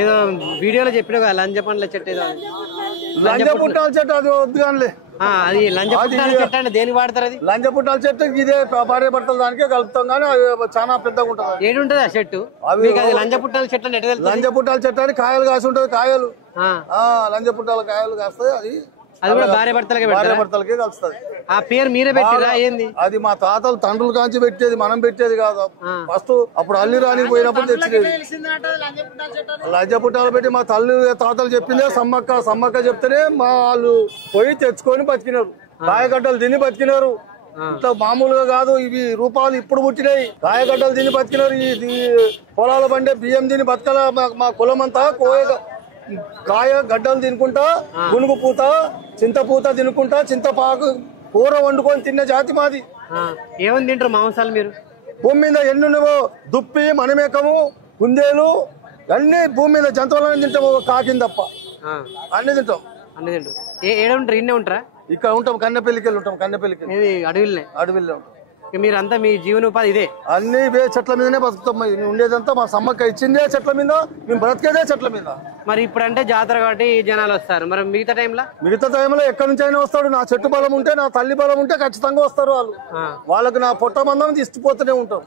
ఏదో వీడియోలో చెప్పినా కదా లంజ పండ్ల చెట్టు ఏదో లంజ పుట్టాల చెట్టు అది వద్దు కానీ అది లంజ పుట్టాల చెట్టు అంటే దేనికి వాడతారు? అది లంజ పుట్టాల చెట్టు ఇదే భార్య భర్తలు దానికే కలుపుతాం కానీ అది చాలా పెద్దగా ఉంటుంది. ఏడుంటది ఆ చెట్టు? మీకు అది లంజ పుట్టాల చెట్టు అంటే ఎట్లా తెలుస్తుంది? లంజ పుట్టాల చెట్టు అని కాయలు కాసి ఉంటది. కాయలు లంజ పుట్టాల కాయలు కాస్తాయి. అది కూడా భార్య భర్తలకే కలుస్తుంది. ఆ పేరు మీరే పెట్టిరా ఏంది? అది మా తాతలు తండ్రులు కాంచి పెట్టేది, మనం పెట్టేది కాదు. ఫస్ట్ అప్పుడు అల్లి రాని పోయినప్పుడు తెచ్చేది లంజ పుట్టాలు పెట్టి మా తల్లి తాతలు చెప్పిందే. సమ్మక్క చెప్తేనే మా వాళ్ళు పోయి తెచ్చుకొని బతికినారు. కాయగడ్డలు తిని బతికినారు. ఇట్లా మామూలుగా కాదు. ఇవి రూపాయలు ఇప్పుడు పుట్టినాయి. కాయగడ్డలు తిని బతికినారు. ఈ పొలాల బండే బియ్యం తిని బతకాల. మా కులం అంతా కాయ గడ్డలు తినుకుంటా, గునుగు పూత, చింతపూత తినుకుంటా, చింతపాకు కూర వండుకొని తిన్న జాతి మాది. ఏమని తింటారు మాంసాలు మీరు? భూమి మీద ఎన్నున్నావో దుప్పి, మణిమేకము, కుందేలు అన్ని భూమి మీద జంతువులను తింటాము. కాకింది తప్ప అన్ని తింటాం. ఏడుంటారు? ఇన్నే ఉంటారా? ఇక్కడ ఉంటాం. కన్నెపల్లికి వెళ్ళి ఉంటాం. కన్నెపల్లికి అడవిలో ఉంటాం. మీరంతా మీ జీవనోపాధి ఇదే? అన్ని ఇవే చెట్ల మీదనే బతుకుతాం. ఉండేదంతా మా సమ్మక్క ఇచ్చిందే చెట్ల మీద, మేము బ్రతికేదే చెట్ల మీద. మరి ఇప్పుడు అంటే జాతర కాబట్టి జనాలు వస్తారు. మరి మిగతా టైంలో ఎక్కడి నుంచి అయినా వస్తాడు. నా చెట్టు బలం ఉంటే, నా తల్లి బలం ఉంటే ఖచ్చితంగా వస్తారు వాళ్ళు. వాళ్ళకి నా పొట్ట బంధం ఇచ్చిపోతూనే ఉంటాం.